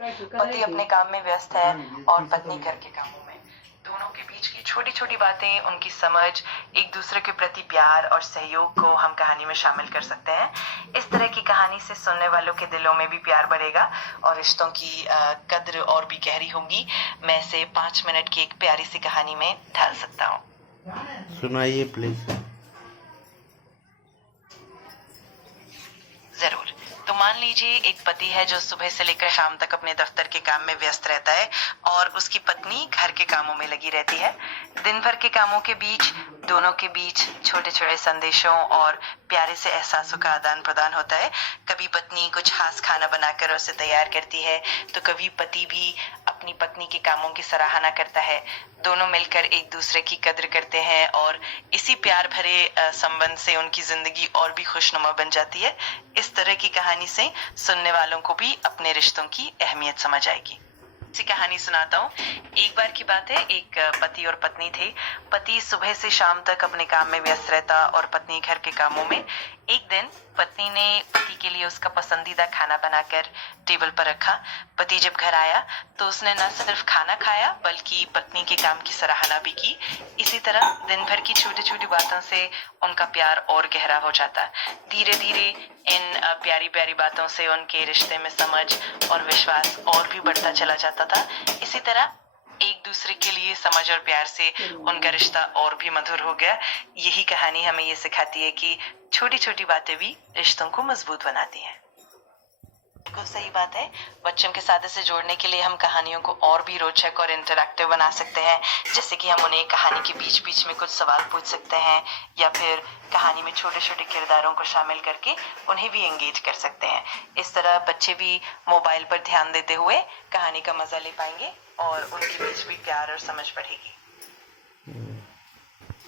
पति अपने काम में व्यस्त है और पत्नी घर के कामों में। दोनों के बीच की छोटी छोटी बातें, उनकी समझ, एक दूसरे के प्रति प्यार और सहयोग को हम कहानी में शामिल कर सकते हैं। इस तरह की कहानी से सुनने वालों के दिलों में भी प्यार बढ़ेगा और रिश्तों की कद्र और भी गहरी होगी। मैं इसे 5 मिनट की एक प्यारी सी कहानी में ढाल सकता हूँ। सुनाइए प्लीज। जरूर। तो मान लीजिए एक पति है जो सुबह से लेकर शाम तक अपने दफ्तर के काम में व्यस्त रहता है और उसकी पत्नी घर के कामों में लगी रहती है। दिन भर के कामों के बीच दोनों के बीच छोटे छोटे संदेशों और प्यारे से एहसासों का आदान प्रदान होता है। कभी पत्नी कुछ खास खाना बनाकर उसे तैयार करती है, तो कभी पति भी अपनी पत्नी के कामों की सराहना करता है। दोनों मिलकर एक दूसरे की कद्र करते हैं और इसी प्यार भरे संबंध से उनकी जिंदगी और भी खुशनुमा बन जाती है। इस तरह की कहानी से सुनने वालों को भी अपने रिश्तों की अहमियत समझ आएगी। इसी कहानी सुनाता हूँ। एक बार की बात है, एक पति और पत्नी थे। पति सुबह से शाम तक अपने काम में व्यस्त रहता और पत्नी घर के कामों में। एक दिन पत्नी ने पति के लिए उसका पसंदीदा खाना बनाकर टेबल पर रखा। पति जब घर आया तो उसने न सिर्फ खाना खाया बल्कि पत्नी के काम की सराहना भी की। इसी तरह दिन भर की छोटी छोटी बातों से उनका प्यार और गहरा हो जाता। धीरे धीरे इन प्यारी प्यारी बातों से उनके रिश्ते में समझ और विश्वास और भी बढ़ता चला जाता था। इसी तरह एक दूसरे के लिए समझ और प्यार से उनका रिश्ता और भी मधुर हो गया। यही कहानी हमें ये सिखाती है कि छोटी छोटी बातें भी रिश्तों को मजबूत बनाती हैं। बिल्कुल सही बात है। बच्चों के साथ इसे जोड़ने के लिए हम कहानियों को और भी रोचक और इंटरैक्टिव बना सकते हैं। जैसे कि हम उन्हें कहानी के बीच बीच में कुछ सवाल पूछ सकते हैं या फिर कहानी में छोटे छोटे किरदारों को शामिल करके उन्हें भी एंगेज कर सकते हैं। इस तरह बच्चे भी मोबाइल पर ध्यान देते हुए कहानी का मजा ले पाएंगे और उनके बीच भी प्यार और समझ बढ़ेगी।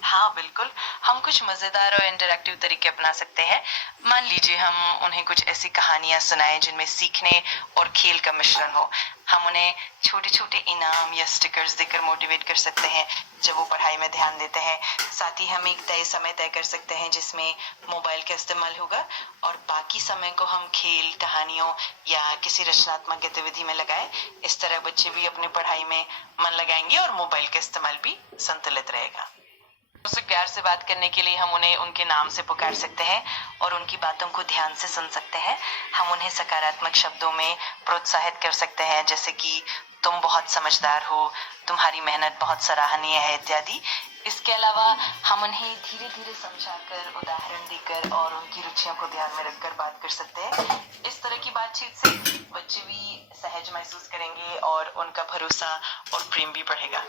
हाँ बिल्कुल, हम कुछ मजेदार और इंटरैक्टिव तरीके अपना सकते हैं। मान लीजिए हम उन्हें कुछ ऐसी कहानियां सुनाएं जिनमें सीखने और खेल का मिश्रण हो। हम उन्हें छोटे छोटे इनाम या स्टिकर्स देकर मोटिवेट कर सकते हैं जब वो पढ़ाई में ध्यान देते हैं। साथ ही हम एक तय समय तय कर सकते हैं जिसमें मोबाइल का इस्तेमाल होगा और बाकी समय को हम खेल, कहानियों या किसी रचनात्मक गतिविधि में लगाएं। इस तरह बच्चे भी अपनी पढ़ाई में मन लगाएंगे और मोबाइल का इस्तेमाल भी संतुलित रहेगा। उससे प्यार से बात करने के लिए हम उन्हें उनके नाम से पुकार सकते हैं और उनकी बातों को ध्यान से सुन सकते हैं। हम उन्हें सकारात्मक शब्दों में प्रोत्साहित कर सकते हैं, जैसे कि तुम बहुत समझदार हो, तुम्हारी मेहनत बहुत सराहनीय है इत्यादि। इसके अलावा हम उन्हें धीरे धीरे समझाकर, उदाहरण देकर और उनकी रुचियों को ध्यान में रखकर बात कर सकते हैं। इस तरह की बातचीत से बच्चे भी सहज महसूस करेंगे और उनका भरोसा और प्रेम भी बढ़ेगा।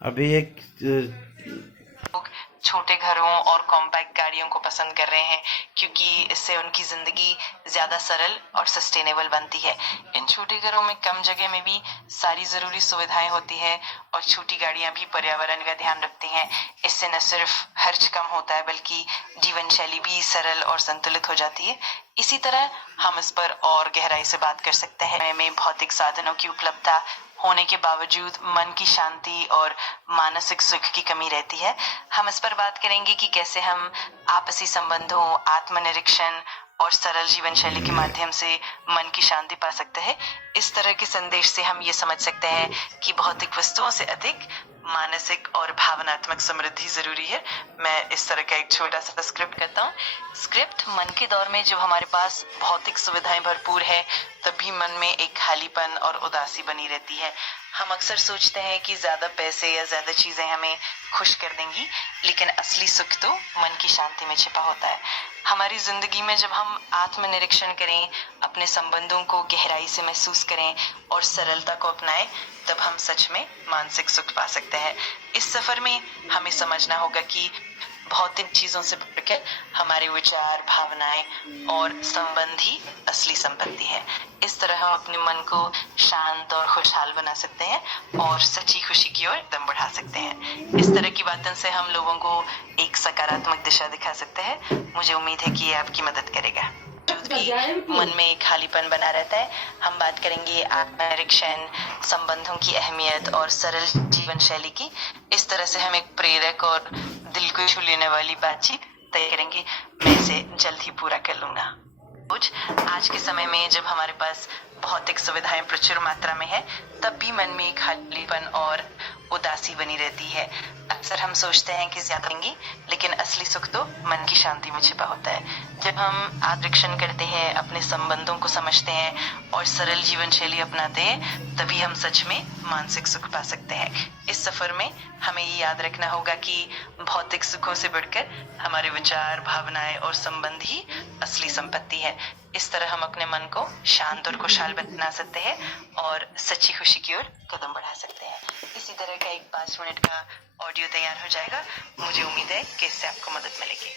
अभी एक लोग छोटे घरों और कॉम्पैक्ट गाड़ियों को पसंद कर रहे हैं क्योंकि इससे उनकी जिंदगी ज्यादा सरल और सस्टेनेबल बनती है। इन छोटे घरों में कम जगह में भी सारी जरूरी सुविधाएं होती है और छोटी गाड़ियां भी पर्यावरण का ध्यान रखती हैं। इससे न सिर्फ खर्च कम होता है बल्कि जीवन शैली भी सरल और संतुलित हो जाती है। इसी तरह हम इस पर और गहराई से बात कर सकते हैं। में भौतिक साधनों की उपलब्धता होने के बावजूद मन की शांति और मानसिक सुख की कमी रहती है। हम इस पर बात करेंगे कि कैसे हम आपसी संबंधों, आत्मनिरीक्षण और सरल जीवन शैली के माध्यम से मन की शांति पा सकते हैं। इस तरह के संदेश से हम ये समझ सकते हैं कि भौतिक वस्तुओं से अधिक मानसिक और भावनात्मक समृद्धि जरूरी है। मैं इस तरह का एक छोटा सा स्क्रिप्ट करता हूँ। स्क्रिप्ट: मन के दौर में जब हमारे पास भौतिक सुविधाएं भरपूर है तभी मन में एक खालीपन और उदासी बनी रहती है। हम अक्सर सोचते हैं कि ज्यादा पैसे या ज्यादा चीजें हमें खुश कर देंगी, लेकिन असली सुख तो मन की शांति में छिपा होता है। हमारी जिंदगी में जब हम आत्मनिरीक्षण करें, अपने संबंधों को गहराई से महसूस करें और सरलता को अपनाएं, तब हम सच में मानसिक सुख पा सकते हैं। इस सफर में हमें समझना होगा कि भौतिक चीजों से बढ़कर हमारे विचार, भावनाएं और संबंध ही असली संपत्ति है। इस तरह हम अपने मन को शांत और खुशहाल बना सकते हैं और सच्ची खुशी की ओर कदम बढ़ा सकते हैं। इस तरह की बातों से हम लोगों को एक सकारात्मक दिशा दिखा सकते हैं। मुझे उम्मीद है कि ये आपकी मदद करेगा। भी मन में खालीपन बना रहता है। हम बात करेंगे आत्मनिरीक्षण, संबंधों की अहमियत और सरल जीवन शैली की। इस तरह से हम एक प्रेरक और दिल को छू लेने वाली बातचीत तय करेंगे। मैं इसे जल्द ही पूरा कर लूंगा। कुछ आज के समय में जब हमारे पास भौतिक सुविधाएं प्रचुर मात्रा में है, तब भी मन में एक खालीपन और उदासी बनी रहती है। अक्सर हम सोचते हैं कि ज्यादा देंगे, लेकिन असली सुख तो मन की शांति में छिपा होता है। जब हम आत्मरीक्षण करते हैं, अपने संबंधों को समझते हैं और सरल जीवन शैली अपनाते हैं, तभी हम सच में मानसिक सुख पा सकते हैं। इस सफर में हमें ये याद रखना होगा कि भौतिक सुखों से बढ़कर हमारे विचार, भावनाएं और संबंध ही असली संपत्ति है। इस तरह हम अपने मन को शांत और खुशहाल बना सकते हैं और सच्ची खुशी की ओर कदम बढ़ा सकते हैं। इसी तरह का एक 5 मिनट का ऑडियो तैयार हो जाएगा। मुझे उम्मीद है कि इससे आपको मदद मिलेगी।